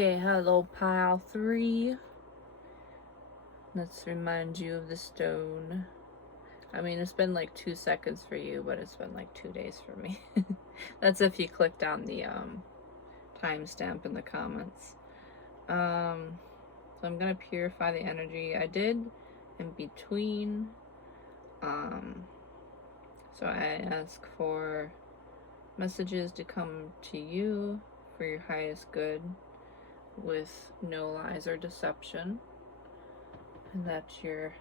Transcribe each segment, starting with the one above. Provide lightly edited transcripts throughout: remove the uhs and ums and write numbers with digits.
Okay, hello, pile 3. Let's remind you of the stone. I mean, it's been like 2 seconds for you, but it's been like 2 days for me. That's if you clicked on the timestamp in the comments. So I'm gonna purify the energy. I did in between. So I ask for messages to come to you for your highest good with no lies or deception, and that your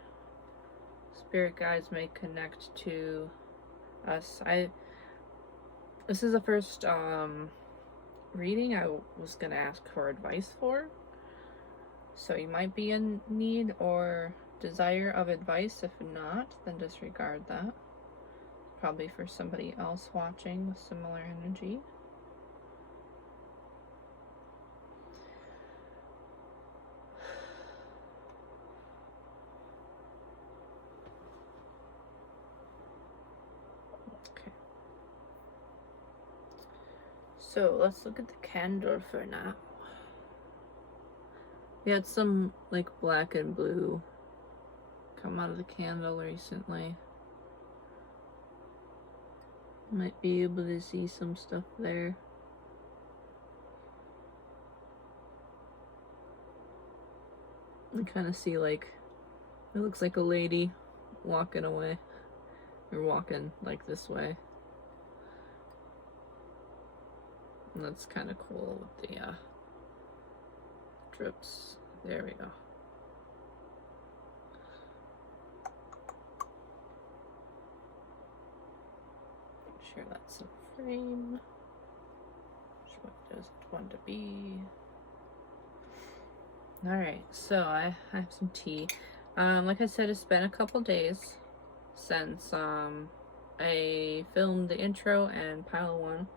spirit guides may connect to us. This is the first reading I was gonna ask for advice for, so you might be in need or desire of advice. If not, then disregard that. Probably for somebody else watching with similar energy. Okay. So let's look at the candle for now. We had some like black and blue come out of the candle recently. Might be able to see some stuff there. I kind of see like, it looks like a lady walking away, or walking like this way. And that's kind of cool with the drips. There we go. Make sure that's in frame. What does it want to be? Alright, so I have some tea. Like I said, it's been a couple days since I filmed the intro and pile 1.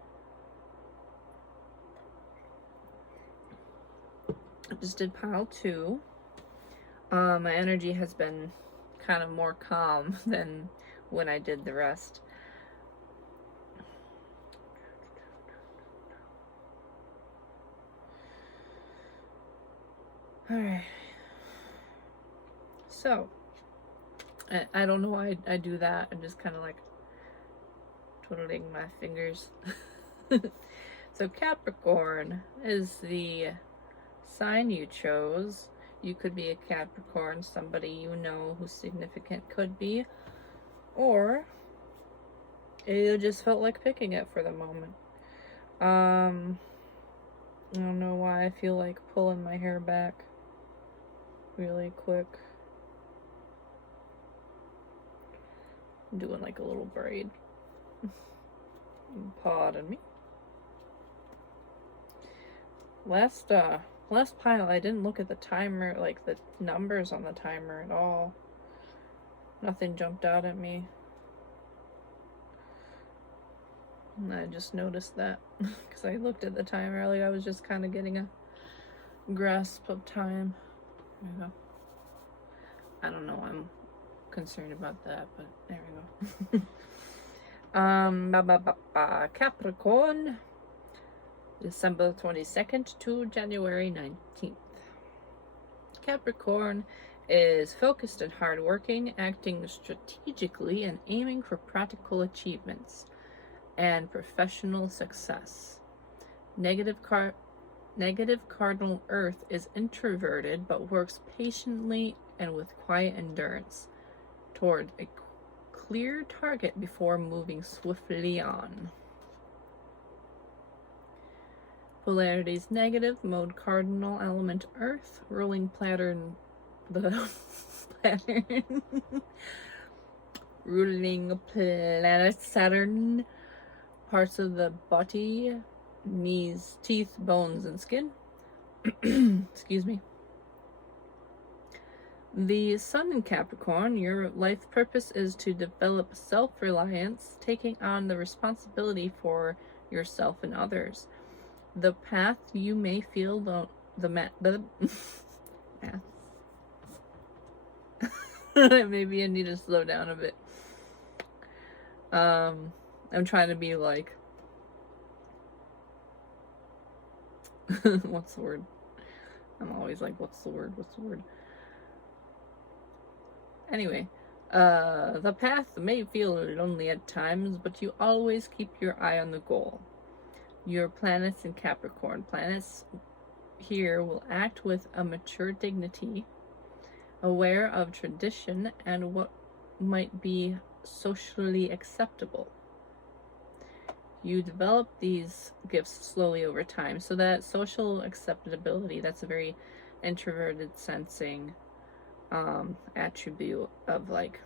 I just did pile 2. My energy has been kind of more calm than when I did the rest. Alright. So, I don't know why I do that. I'm just kind of like twiddling my fingers. So Capricorn is the sign you chose. You could be a Capricorn, somebody you know who's significant could be, or you just felt like picking it for the moment. I don't know why I feel like pulling my hair back really quick. I'm doing like a little braid. Pardon me. Last pile, I didn't look at the timer, like the numbers on the timer at all. Nothing jumped out at me. And I just noticed that because I looked at the time earlier. I was just kind of getting a grasp of time. There we go. I don't know. I'm concerned about that, but there we go. Capricorn, December 22nd to January 19th. Capricorn is focused and hardworking, acting strategically and aiming for practical achievements and professional success. Negative cardinal Earth is introverted but works patiently and with quiet endurance toward a clear target before moving swiftly on. Polarities negative, mode cardinal element Earth, ruling pattern ruling planet Saturn, parts of the body, knees, teeth, bones, and skin. Excuse me. The Sun in Capricorn, your life purpose is to develop self-reliance, taking on the responsibility for yourself and others. The path you may feel the math. Maybe I need to slow down a bit. I'm trying to be like what's the word? I'm always like, what's the word? What's the word? Anyway, the path may feel lonely at times, but you always keep your eye on the goal. Your planets in Capricorn. Planets here will act with a mature dignity, aware of tradition and what might be socially acceptable. You develop these gifts slowly over time, so that social acceptability, that's a very introverted sensing attribute of like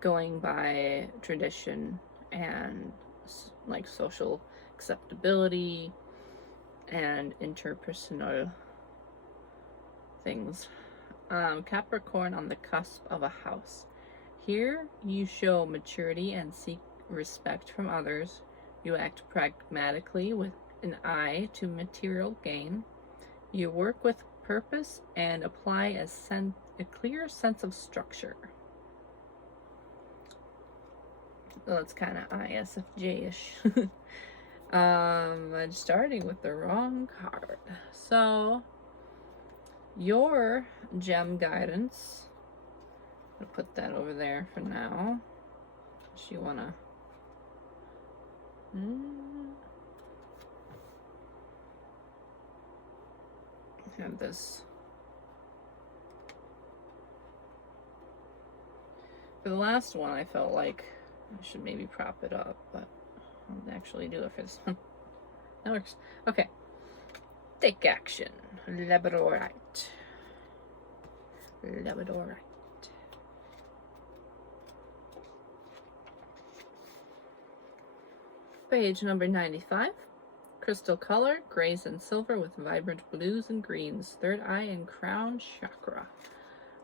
going by tradition and like social acceptability and interpersonal things. Capricorn on the cusp of a house. Here you show maturity and seek respect from others. You act pragmatically with an eye to material gain. You work with purpose and apply a clear sense of structure. Well, it's kind of ISFJ-ish. I'm starting with the wrong card. So, your gem guidance, I'll put that over there for now. Unless you want to... have this. For the last one, I felt like I should maybe prop it up, but I'll actually do it for this one. That works. Okay. Take action. Labradorite. Labradorite. Page number 95. Crystal color, grays and silver with vibrant blues and greens. Third eye and crown chakra.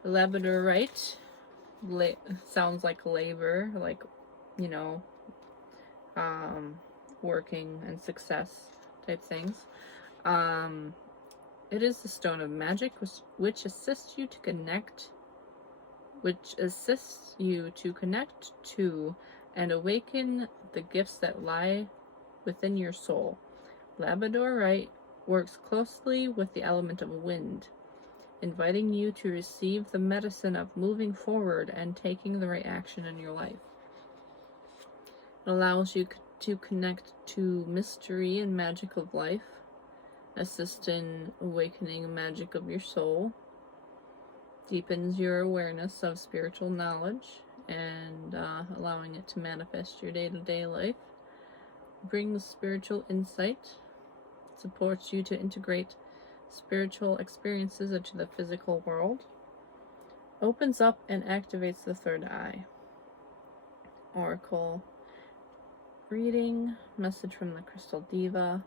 Labradorite sounds like labor, like, you know, working and success type things. It is the stone of magic, which assists you to connect to and awaken the gifts that lie within your soul. Labradorite works closely with the element of wind, inviting you to receive the medicine of moving forward and taking the right action in your life. It allows you to connect to mystery and magic of life, assist in awakening the magic of your soul, deepens your awareness of spiritual knowledge, and allowing it to manifest your day-to-day life, brings spiritual insight, supports you to integrate spiritual experiences into the physical world, opens up and activates the third eye. Oracle reading, message from the Crystal Diva.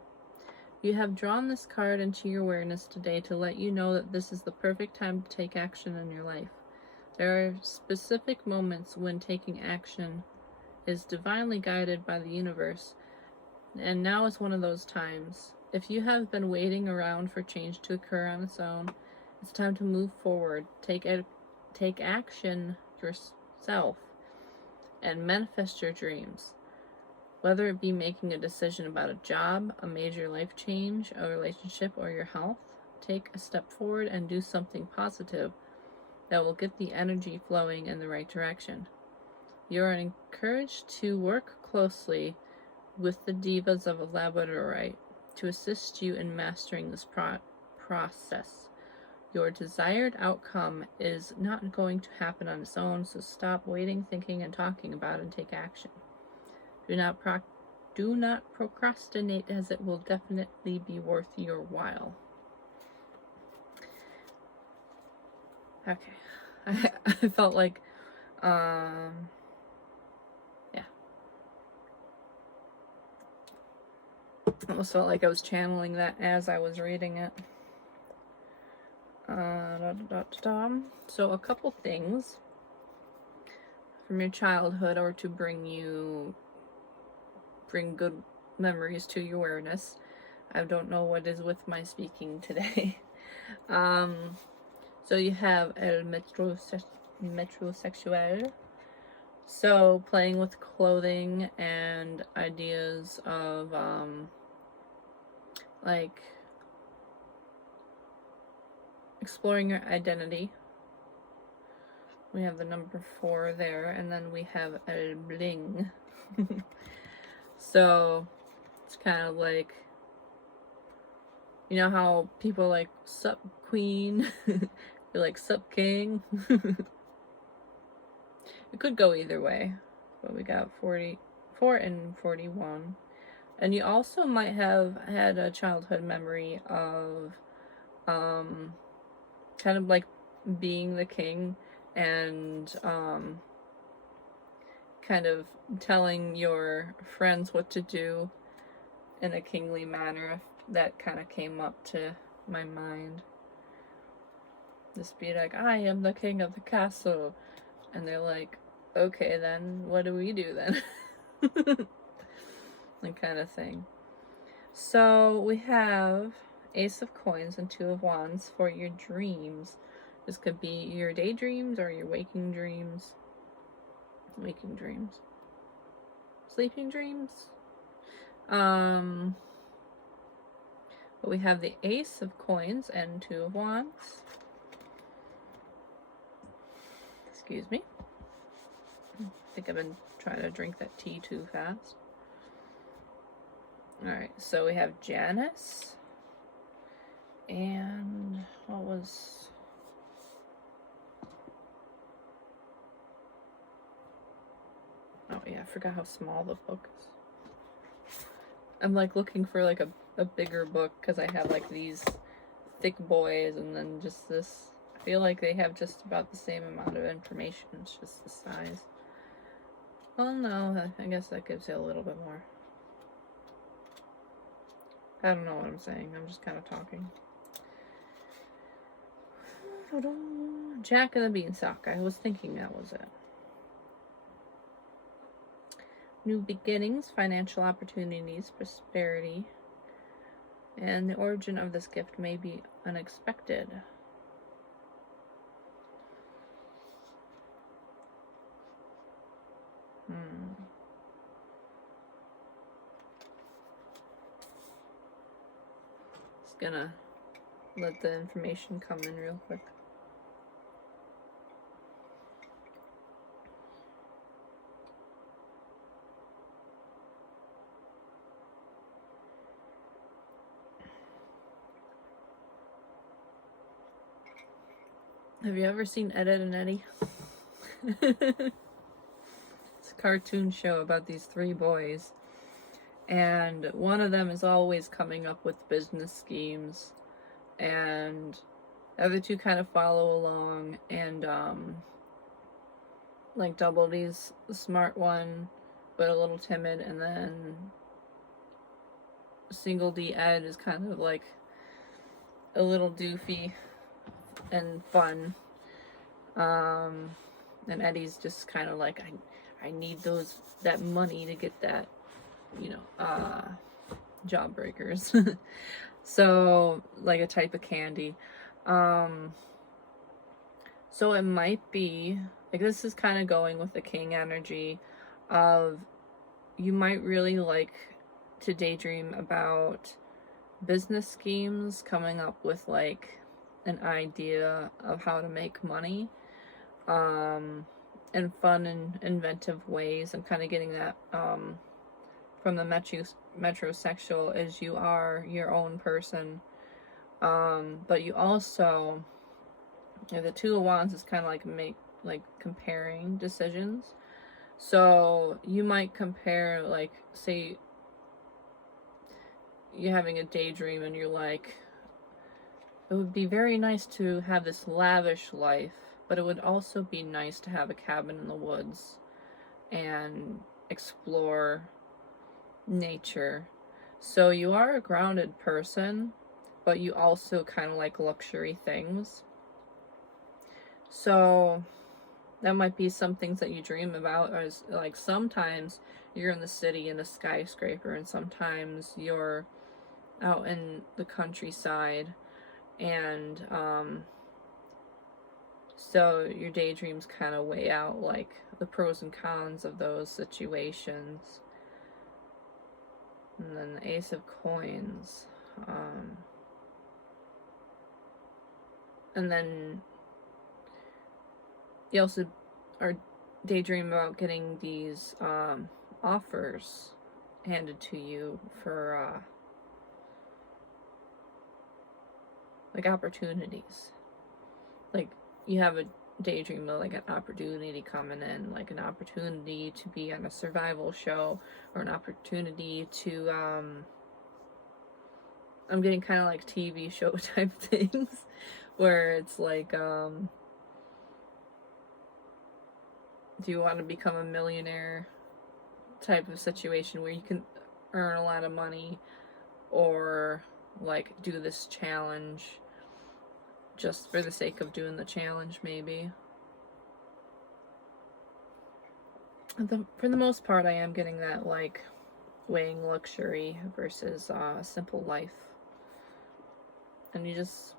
You have drawn this card into your awareness today to let you know that this is the perfect time to take action in your life. There are specific moments when taking action is divinely guided by the universe, and now is one of those times. If you have been waiting around for change to occur on its own, it's time to move forward. Take action yourself and manifest your dreams. Whether it be making a decision about a job, a major life change, a relationship, or your health, take a step forward and do something positive that will get the energy flowing in the right direction. You are encouraged to work closely with the divas of Labradorite to assist you in mastering this process. Your desired outcome is not going to happen on its own, so stop waiting, thinking, and talking about it and take action. Do not procrastinate, as it will definitely be worth your while. Okay. I felt like, yeah. I almost felt like I was channeling that as I was reading it. So a couple things from your childhood or to bring good memories to your awareness. I don't know what is with my speaking today. So you have el metrosexual. So playing with clothing and ideas of like exploring your identity. We have the number 4 there, and then we have a bling. So it's kind of like, you know how people like sup queen, you're like sup king. It could go either way, but we got 44 and 41. And you also might have had a childhood memory of kind of like being the king and kind of telling your friends what to do in a kingly manner. That kind of came up to my mind. Just be like, I am the king of the castle. And they're like, okay, then what do we do then? That kind of thing. So we have Ace of Coins and 2 of Wands for your dreams. This could be your daydreams or your waking dreams. Waking dreams. Sleeping dreams. But we have the Ace of Coins and 2 of Wands. Excuse me. I think I've been trying to drink that tea too fast. Alright, so we have Janice. And what was... Oh yeah, I forgot how small the book is. I'm like looking for like a bigger book because I have like these thick boys and then just this. I feel like they have just about the same amount of information. It's just the size. Well, no, I guess that gives you a little bit more. I don't know what I'm saying. I'm just kind of talking. Jack of the Beanstalk. I was thinking that was it. New beginnings, financial opportunities, prosperity. And the origin of this gift may be unexpected. Just gonna let the information come in real quick. Have you ever seen Ed, Edd and Eddy? It's a cartoon show about these 3 boys. And one of them is always coming up with business schemes. And the other 2 kind of follow along. And, like Double D's the smart one, but a little timid. And then Single D Ed is kind of like a little doofy and fun. And Eddie's just kind of like, I need that money to get that, Jawbreakers. So like a type of candy. So it might be like, this is kind of going with the king energy of, you might really like to daydream about business schemes, coming up with like an idea of how to make money in fun and inventive ways. I'm kind of getting that from the metrosexual, as you are your own person, but you also, the 2 of Wands is kind of like comparing decisions. So you might compare, like, say you're having a daydream and you're like, it would be very nice to have this lavish life, but it would also be nice to have a cabin in the woods and explore nature. So you are a grounded person, but you also kind of like luxury things. So that might be some things that you dream about, as like sometimes you're in the city in a skyscraper, and sometimes you're out in the countryside. And so your daydreams kind of weigh out like the pros and cons of those situations. And then the Ace of Coins. And then you also are daydreaming about getting these offers handed to you for like opportunities. Like you have a daydream of like an opportunity coming in, like an opportunity to be on a survival show, or an opportunity to I'm getting kind of like TV show type things where it's like do you want to become a millionaire type of situation where you can earn a lot of money, or like do this challenge just for the sake of doing the challenge, maybe. For the most part, I am getting that, like, weighing luxury versus simple life. And you just,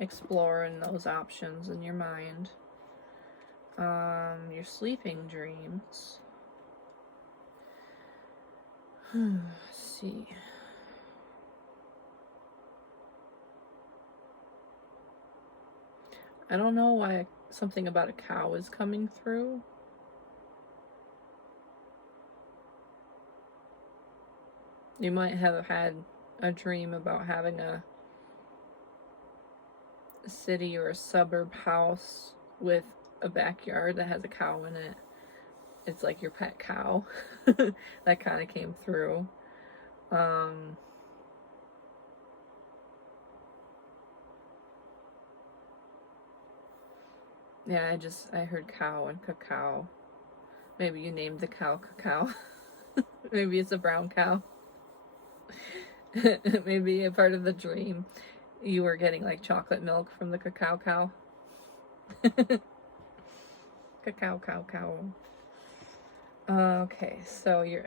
exploring those options in your mind. Your sleeping dreams. Let's see. I don't know why something about a cow is coming through. You might have had a dream about having a city or a suburb house with a backyard that has a cow in it. It's like your pet cow. That kind of came through. Yeah, I heard cow and cacao. Maybe you named the cow Cacao. Maybe it's a brown cow. Maybe a part of the dream you were getting like chocolate milk from the cacao cow. Cacao cow. Okay, so your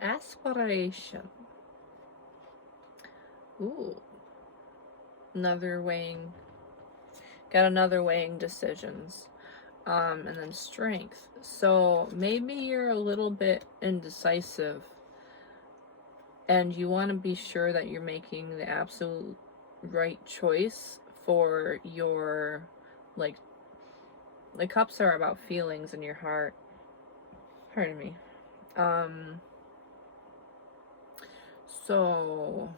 aspiration. Ooh. Another weighing. Got another weighing decisions. And then strength. So maybe you're a little bit indecisive and you want to be sure that you're making the absolute right choice for your, like, the cups are about feelings in your heart. Pardon me. So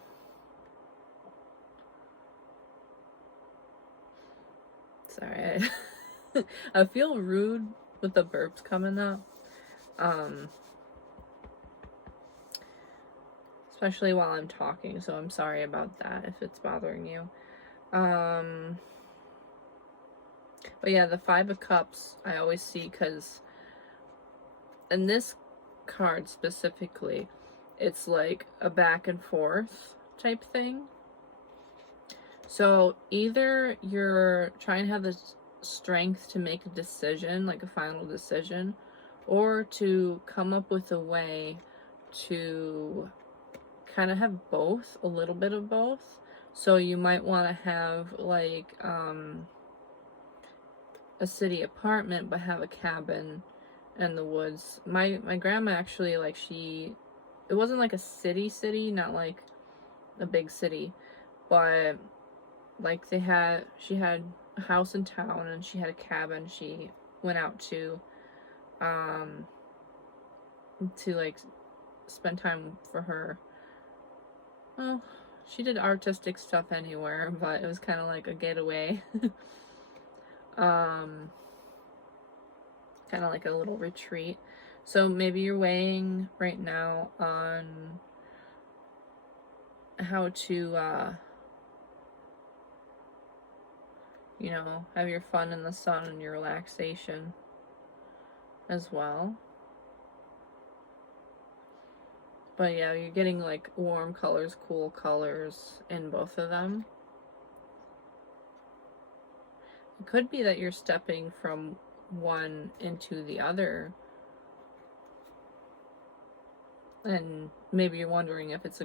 sorry, I feel rude with the burps coming up. Especially while I'm talking, so I'm sorry about that if it's bothering you. But yeah, the Five of Cups I always see, because in this card specifically, it's like a back and forth type thing. So either you're trying to have the strength to make a decision, like a final decision, or to come up with a way to kind of have both, a little bit of both. So you might want to have like a city apartment but have a cabin in the woods. My grandma actually, like, it wasn't like a city, not like a big city, but like she had a house in town and she had a cabin she went out to like spend time for her. Well, she did artistic stuff anywhere, but it was kind of like a getaway. Kind of like a little retreat. So maybe you're weighing right now on how to have your fun in the sun and your relaxation as well. But yeah, you're getting like warm colors, cool colors in both of them. It could be that you're stepping from one into the other. And maybe you're wondering if it's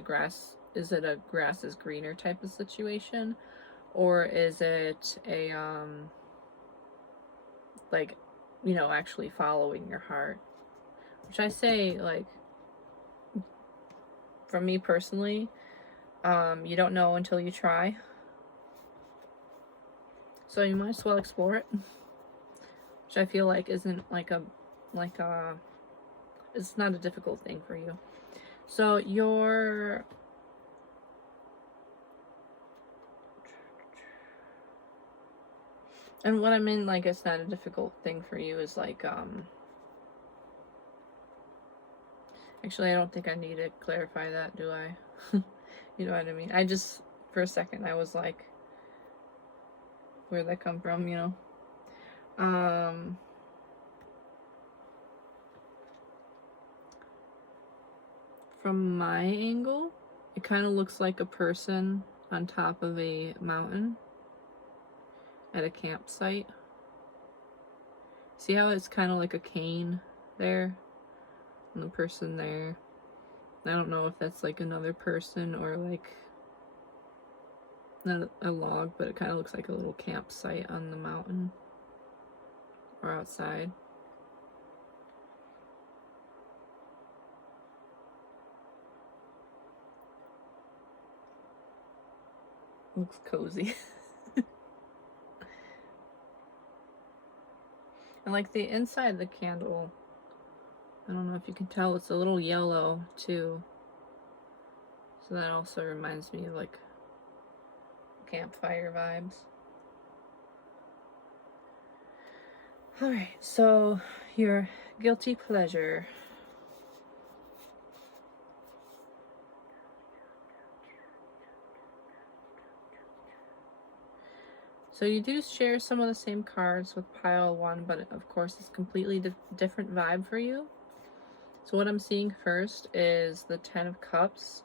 is it a grass is greener type of situation? Or is it a, like, actually following your heart? Which I say, like, for me personally, you don't know until you try. So you might as well explore it, which I feel like isn't like a it's not a difficult thing for you. So your and what I mean, like, it's not a difficult thing for you is like actually, I don't think I need to clarify that, do I? You know what I mean? I just, for a second, I was like, where'd that come from, you know? From my angle, it kind of looks like a person on top of a mountain at a campsite. See how it's kind of like a cane there? And the person there. I don't know if that's like another person or like not a log, but it kind of looks like a little campsite on the mountain or outside. Looks cozy. And like the inside of the candle, I don't know if you can tell, it's a little yellow too. So that also reminds me of like campfire vibes. Alright, so your guilty pleasure. So you do share some of the same cards with pile 1, but of course it's completely different vibe for you. So what I'm seeing first is the 10 of Cups.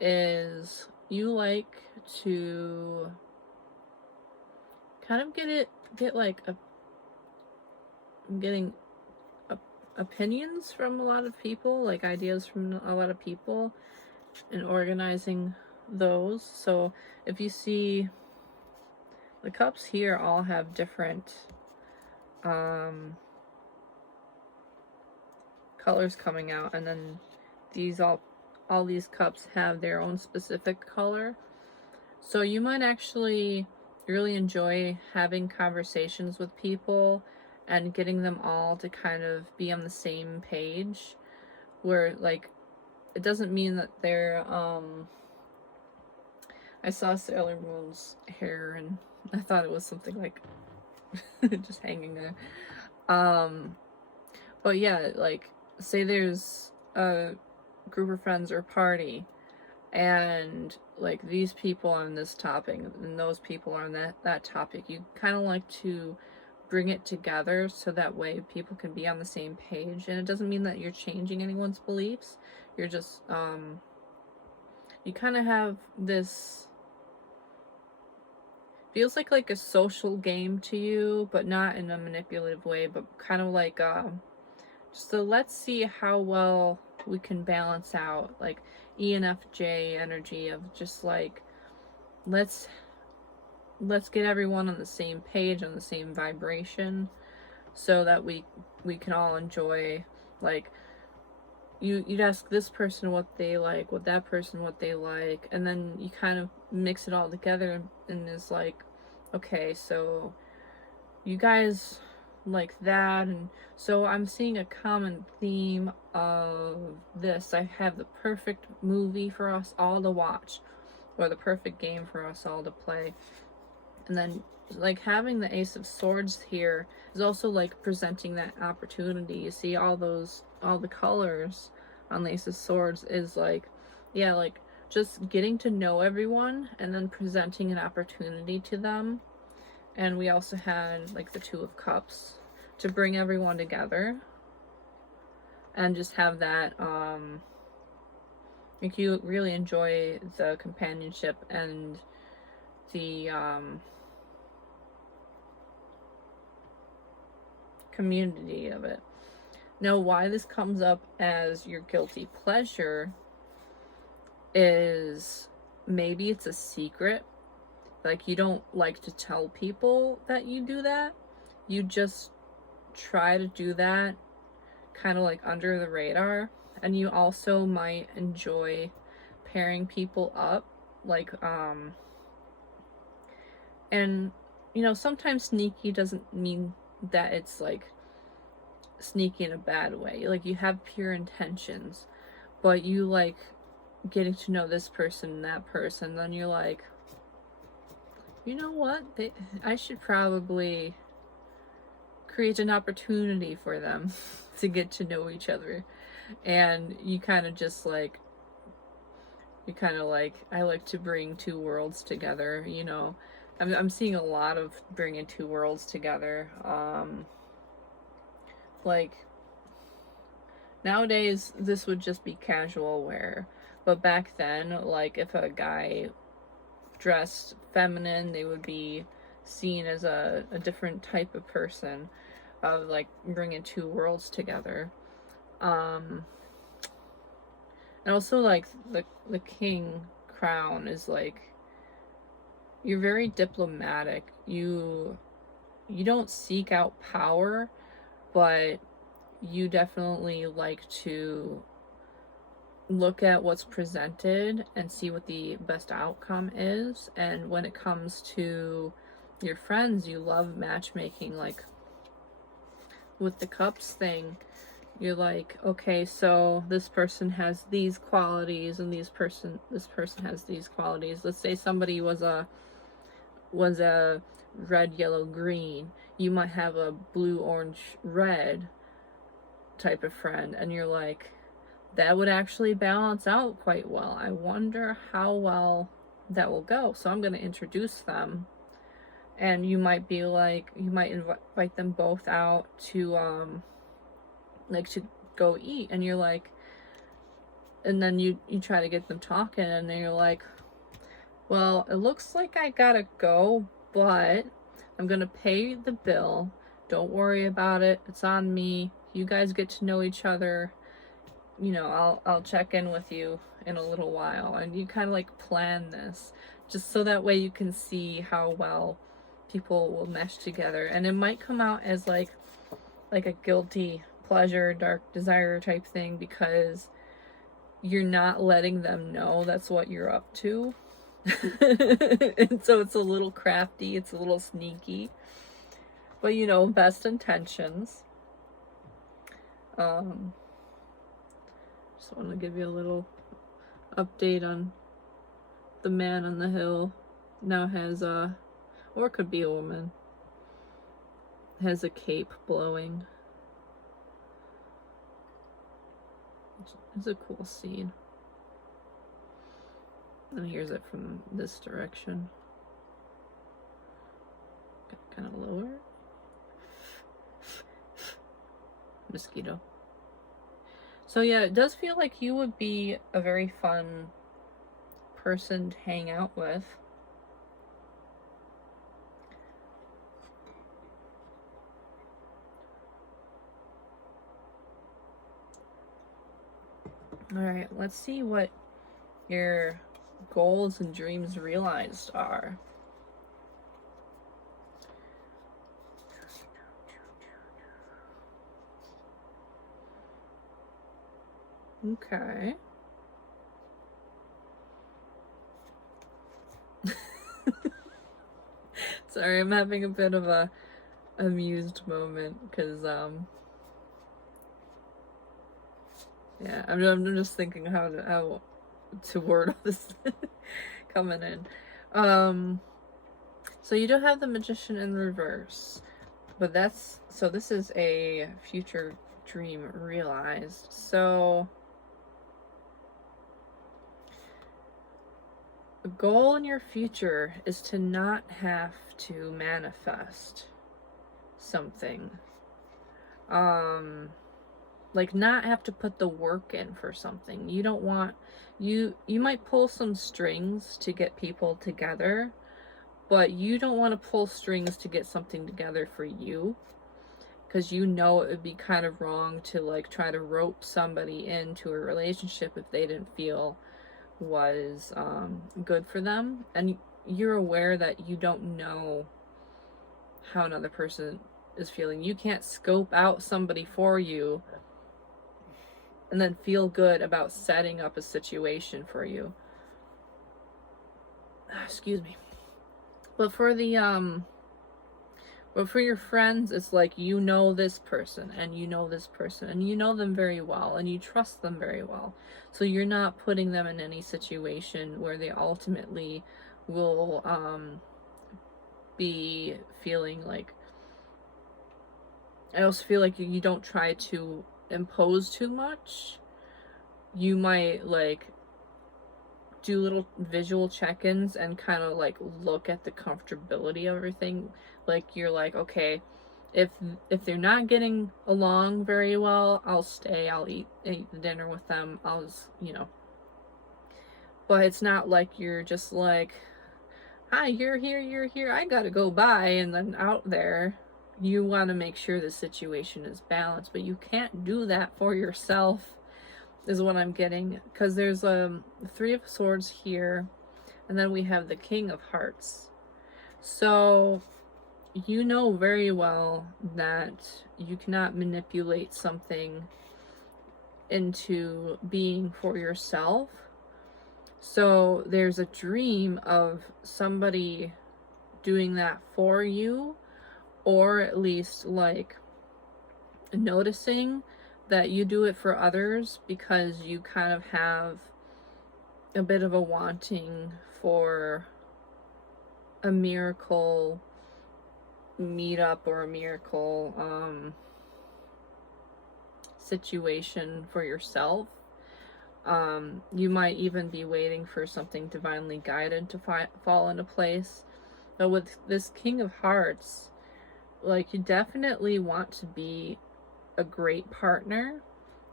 Is you like to kind of getting opinions from a lot of people, like ideas from a lot of people, and organizing those. So if you see the cups here all have different colors coming out, and then these all these cups have their own specific color. So you might actually really enjoy having conversations with people and getting them all to kind of be on the same page, where like it doesn't mean that they're I saw Sailor Moon's hair and I thought it was something like just hanging there. But yeah, like say there's a group of friends or party, and like these people on this topic and those people on that topic, you kind of like to bring it together so that way people can be on the same page. And it doesn't mean that you're changing anyone's beliefs, you're just you kind of have this, feels like a social game to you, but not in a manipulative way, but kind of like so let's see how well we can balance out, like ENFJ energy of just like let's get everyone on the same page, on the same vibration, so that we can all enjoy, like you'd ask this person what they like, what that person what they like, and then you kind of mix it all together and is like, okay, so you guys like that. And so I'm seeing a common theme of this. I have the perfect movie for us all to watch, or the perfect game for us all to play. And then like having the Ace of Swords here is also like presenting that opportunity. You see all the colors on the Ace of Swords is like, yeah, like just getting to know everyone and then presenting an opportunity to them. And we also had like the Two of Cups to bring everyone together and just have that like you really enjoy the companionship and the community of it. Now, why this comes up as your guilty pleasure is maybe it's a secret. Like you don't like to tell people that you do that. You just try to do that kind of like under the radar. And you also might enjoy pairing people up, like and you know, sometimes sneaky doesn't mean that it's like sneaky in a bad way. Like, you have pure intentions, but you like getting to know this person and that person, then you're like, you know what? I should probably create an opportunity for them to get to know each other. And you kind of just like, I like to bring two worlds together, you know. I'm seeing a lot of bringing two worlds together. Like, nowadays, this would just be casual wear. But back then, like, if a guy dressed feminine, they would be seen as a different type of person, of like bringing two worlds together. And also, like, the king crown is like, you're very diplomatic. You don't seek out power, but you definitely like to look at what's presented and see what the best outcome is. And when it comes to your friends, you love matchmaking. Like with the cups thing, you're like, okay, so this person has these qualities and this person has these qualities. Let's say somebody was a red, yellow, green. You might have a blue, orange, red type of friend, and you're like, that would actually balance out quite well. I wonder how well that will go. So I'm going to introduce them, and you might be like, you might invite them both out to like to go eat, and you're like, and then you try to get them talking, and then you're like, well, it looks like I gotta go, but I'm gonna pay the bill. Don't worry about it. It's on me. You guys get to know each other. You know, I'll check in with you in a little while. And you kind of like plan this just so that way you can see how well people will mesh together. And it might come out as like a guilty pleasure, dark desire type thing, because you're not letting them know that's what you're up to. And so it's a little crafty, it's a little sneaky, but you know, best intentions. Just want to give you a little update on the man on the hill. Now has a, or it could be a woman, has a cape blowing. It's a cool scene. And here's it from this direction. Kind of lower. Mosquito. So yeah, it does feel like you would be a very fun person to hang out with. Alright, let's see what your goals and dreams realized are. Okay. Sorry, I'm having a bit of a amused moment because yeah, I'm just thinking how to word all this coming in. So you don't have the Magician in reverse, but so this is a future dream realized. So a goal in your future is to not have to manifest something. Like, not have to put the work in for something. You don't want, you might pull some strings to get people together, but you don't want to pull strings to get something together for you, because you know it would be kind of wrong to like try to rope somebody into a relationship if they didn't feel was good for them, and you're aware that you don't know how another person is feeling. You can't scope out somebody for you and then feel good about setting up a situation for you. Excuse me. But for the But for your friends, it's like you know this person and you know this person and you know them very well and you trust them very well. So you're not putting them in any situation where they ultimately will be feeling like, I also feel like you don't try to impose too much. You might like do little visual check-ins and kind of like look at the comfortability of everything. Like you're like, okay, if they're not getting along very well, I'll stay, I'll eat dinner with them, I'll just, but it's not like you're just like, hi, you're here, I gotta go by, and then out there. You want to make sure the situation is balanced, but you can't do that for yourself, is what I'm getting, because there's Three of Swords here, and then we have the King of Hearts. So you know very well that you cannot manipulate something into being for yourself. So there's a dream of somebody doing that for you, or at least like noticing that you do it for others because you kind of have a bit of a wanting for a miracle meetup or a miracle situation for yourself. You might even be waiting for something divinely guided to fall into place. But with this King of Hearts, like, you definitely want to be a great partner.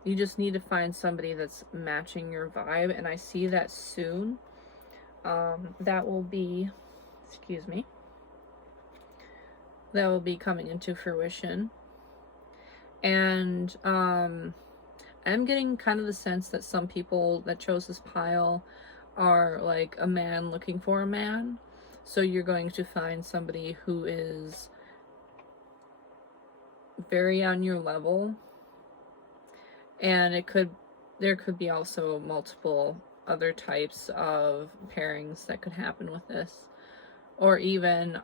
You just need to find somebody that's matching your vibe, and I see that soon. That will be, excuse me, that will be coming into fruition. And I'm getting kind of the sense that some people that chose this pile are like a man looking for a man. So you're going to find somebody who is very on your level. And there could be also multiple other types of pairings that could happen with this. Or even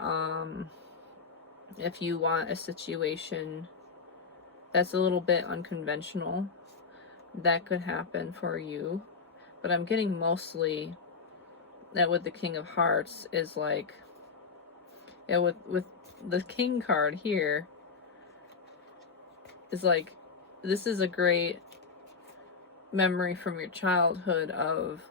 if you want a situation that's a little bit unconventional, that could happen for you. But I'm getting mostly that with the King of Hearts is like, yeah, with the King card here is like, this is a great memory from your childhood of,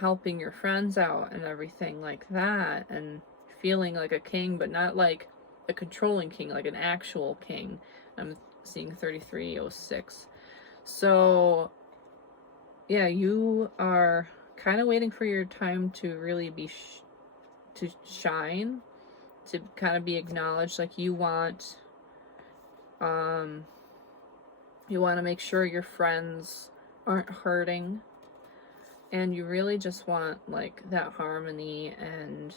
helping your friends out and everything like that, and feeling like a king, but not like a controlling king, like an actual king. I'm seeing 3306. So yeah, you are kind of waiting for your time to really be to shine, to kind of be acknowledged. Like you want to make sure your friends aren't hurting, and you really just want like that harmony and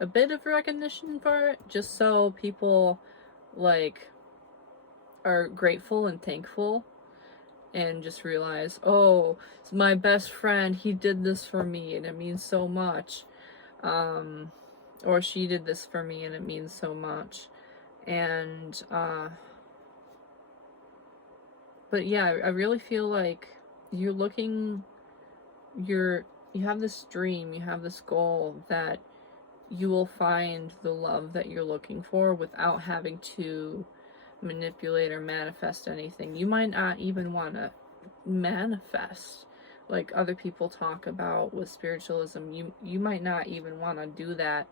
a bit of recognition for it, just so people like are grateful and thankful and just realize, oh, it's my best friend, he did this for me and it means so much, or she did this for me and it means so much. And but yeah, I really feel like you have this dream, you have this goal that you will find the love that you're looking for without having to manipulate or manifest anything. You might not even want to manifest like other people talk about with spiritualism. You might not even want to do that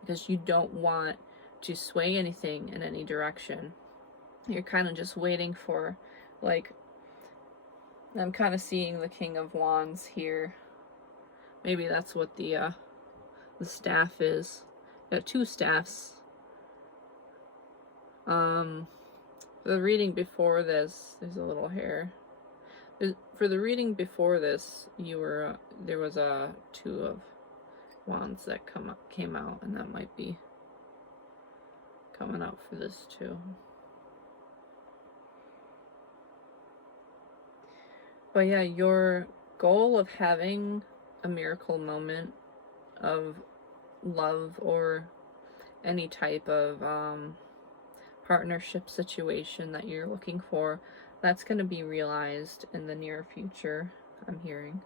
because you don't want to sway anything in any direction. You're kind of just waiting for, like, I'm kind of seeing the King of Wands here. Maybe that's what the staff is. Got two staffs. The reading before this, there's a little hair. For the reading before this, there was a Two of Wands that came out, and that might be coming out for this too. But yeah, your goal of having a miracle moment of love, or any type of partnership situation that you're looking for, that's going to be realized in the near future, I'm hearing.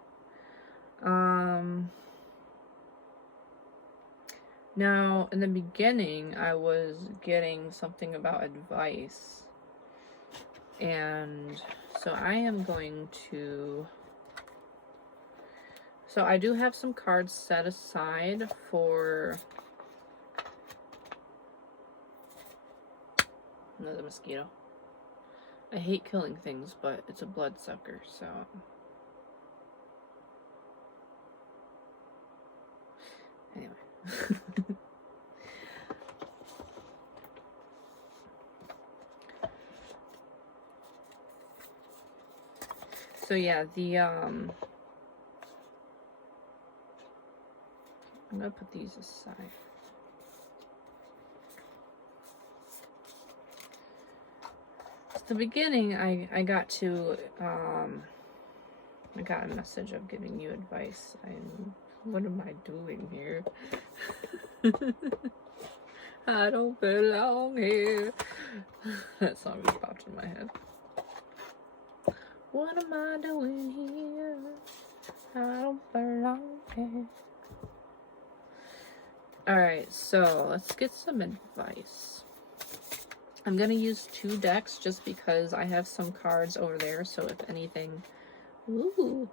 Now, in the beginning, I was getting something about advice. And so I am going to... So I do have some cards set aside for... Another mosquito. I hate killing things, but it's a bloodsucker, so... Anyway. So yeah, I'm gonna put these aside. At the beginning, I got to, I got a message of giving you advice. What am I doing here? I don't belong here. That song just popped in my head. What am I doing here? I don't belong here. Alright, so let's get some advice. I'm gonna use 2 decks just because I have some cards over there, so if anything... Ooh!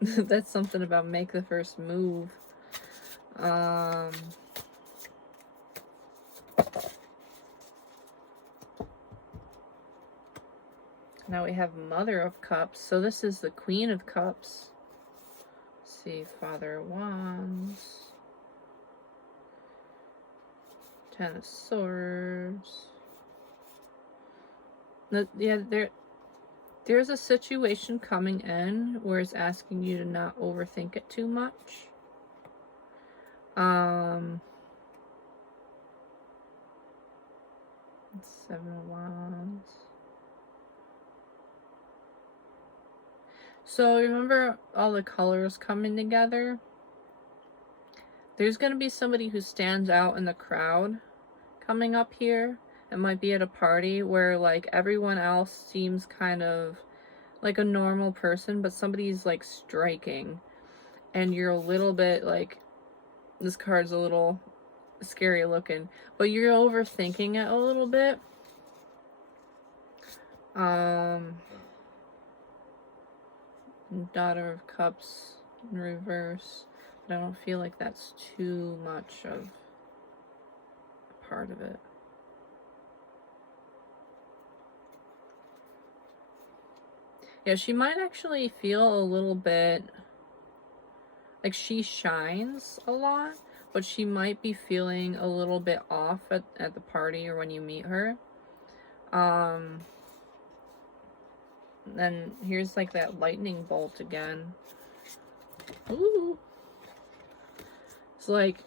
That's something about make the first move. Now we have Mother of Cups. So this is the Queen of Cups. Let's see, Father of Wands. 10 of Swords. Yeah, there's a situation coming in where it's asking you to not overthink it too much. 7 of Wands. So remember all the colors coming together? There's going to be somebody who stands out in the crowd coming up here. It might be at a party where like everyone else seems kind of like a normal person, but somebody's like striking and you're a little bit like, this card's a little scary looking, but you're overthinking it a little bit. Daughter of Cups in reverse, but I don't feel like that's too much of a part of it. Yeah, she might actually feel a little bit like she shines a lot, but she might be feeling a little bit off at the party or when you meet her. Then here's like that lightning bolt again. Ooh. It's like...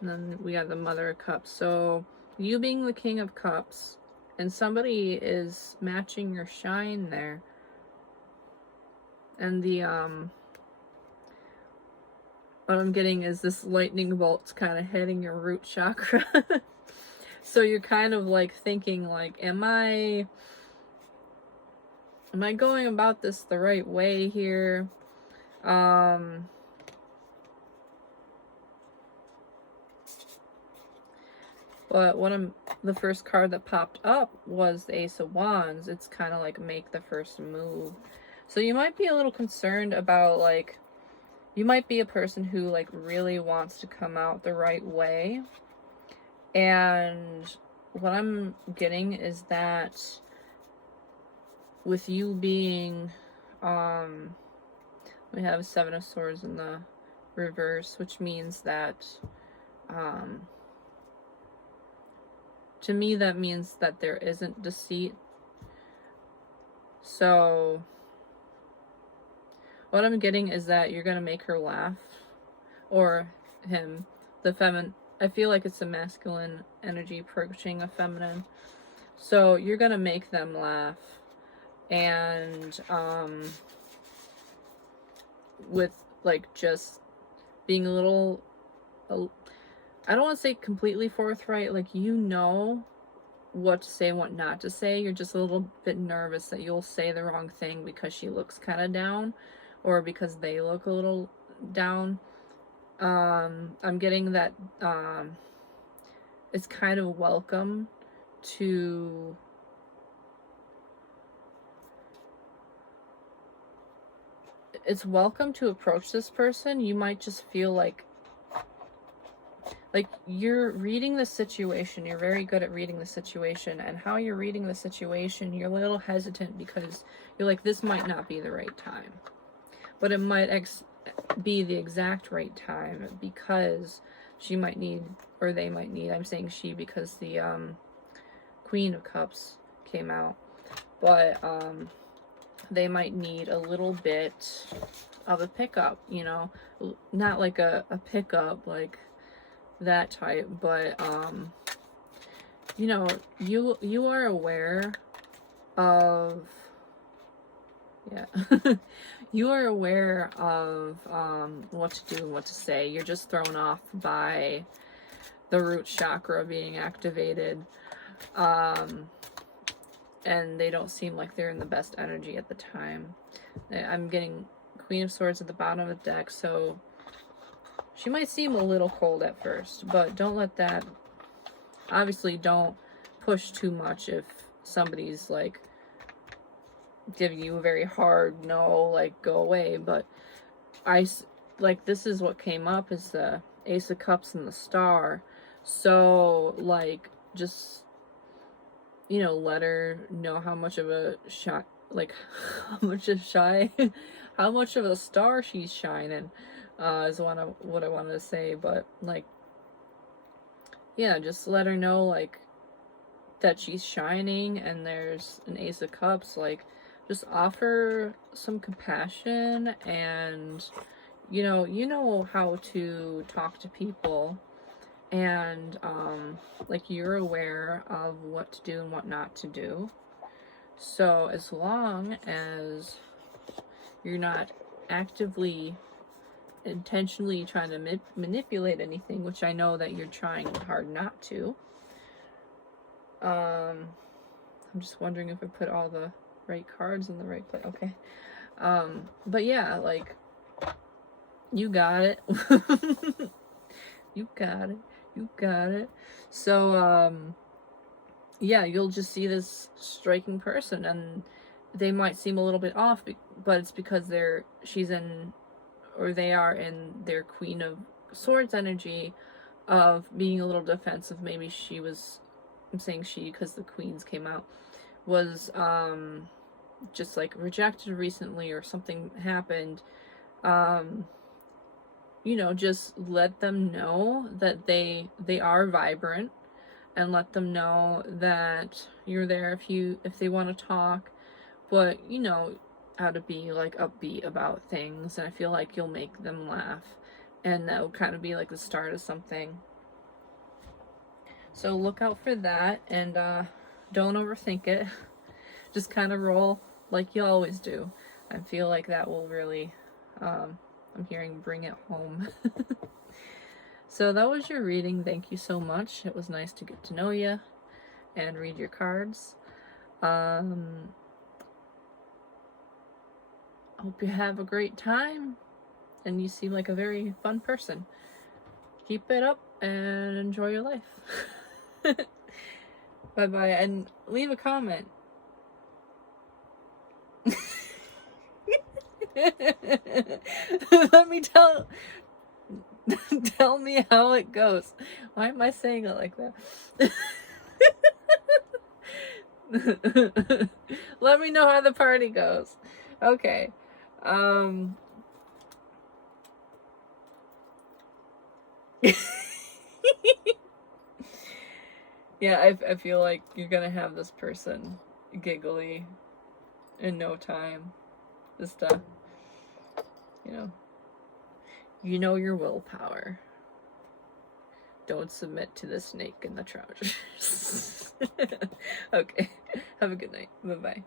And then we got the Mother of Cups. So you being the King of Cups, and somebody is matching your shine there. And the, what I'm getting is this lightning bolt's kind of hitting your root chakra. So you're kind of like thinking like, am I going about this the right way here? But the first card that popped up was the Ace of Wands. It's kind of like make the first move. So you might be a little concerned about like, you might be a person who like really wants to come out the right way. And what I'm getting is that with you being, we have 7 of Swords in the reverse, which means that, to me that means that there isn't deceit. So what I'm getting is that you're gonna make her laugh, or him, the feminine. I feel like it's a masculine energy approaching a feminine. So you're gonna make them laugh. And with like just being a little, I don't want to say completely forthright, like you know what to say and what not to say. You're just a little bit nervous that you'll say the wrong thing because she looks kind of down, or because they look a little down. I'm getting that it's kind of welcome to approach this person. You might just feel like you're reading the situation. You're very good at reading the situation, and how you're reading the situation, you're a little hesitant because you're like, this might not be the right time, but it might be the exact right time, because she might need, or they might need, I'm saying she because the Queen of Cups came out, but they might need a little bit of a pickup, you know, not like a pickup like that type, but you know, you are aware of, yeah, you are aware of what to do and what to say. You're just thrown off by the root chakra being activated, and they don't seem like they're in the best energy at the time. I'm getting Queen of Swords at the bottom of the deck, so she might seem a little cold at first, but don't let that, obviously don't push too much if somebody's like giving you a very hard no, like go away. But like, this is what came up, is the Ace of Cups and the Star. So like, just, you know, let her know how much of a shot, like how much of a star she's shining, is what I wanted to say. But like, yeah, just let her know like that she's shining, and there's an Ace of Cups. Like, just offer some compassion, and you know how to talk to people, and like, you're aware of what to do and what not to do. So as long as you're not actively, intentionally trying to manipulate anything, which I know that you're trying hard not to. I'm just wondering if I put all the right cards in the right place. Okay. But yeah, like, you got it. You got it. You got it. So, yeah, you'll just see this striking person, and they might seem a little bit off, but it's because they are in their Queen of Swords energy of being a little defensive. Maybe I'm saying she because the queens came out, was just like rejected recently, or something happened. You know, just let them know that they are vibrant, and let them know that you're there if they want to talk, but you know how to be like upbeat about things, and I feel like you'll make them laugh, and that will kind of be like the start of something. So look out for that, and don't overthink it. Just kind of roll like you always do. I feel like that will really, I'm hearing, bring it home. So that was your reading. Thank you so much. It was nice to get to know you and read your cards. Hope you have a great time, and you seem like a very fun person. Keep it up and enjoy your life. Bye bye, and leave a comment. Let me tell me how it goes. Why am I saying it like that? Let me know how the party goes. Okay. Yeah, I feel like you're gonna have this person giggly in no time. Just you know your willpower. Don't submit to the snake in the trousers. Okay. Have a good night. Bye-bye.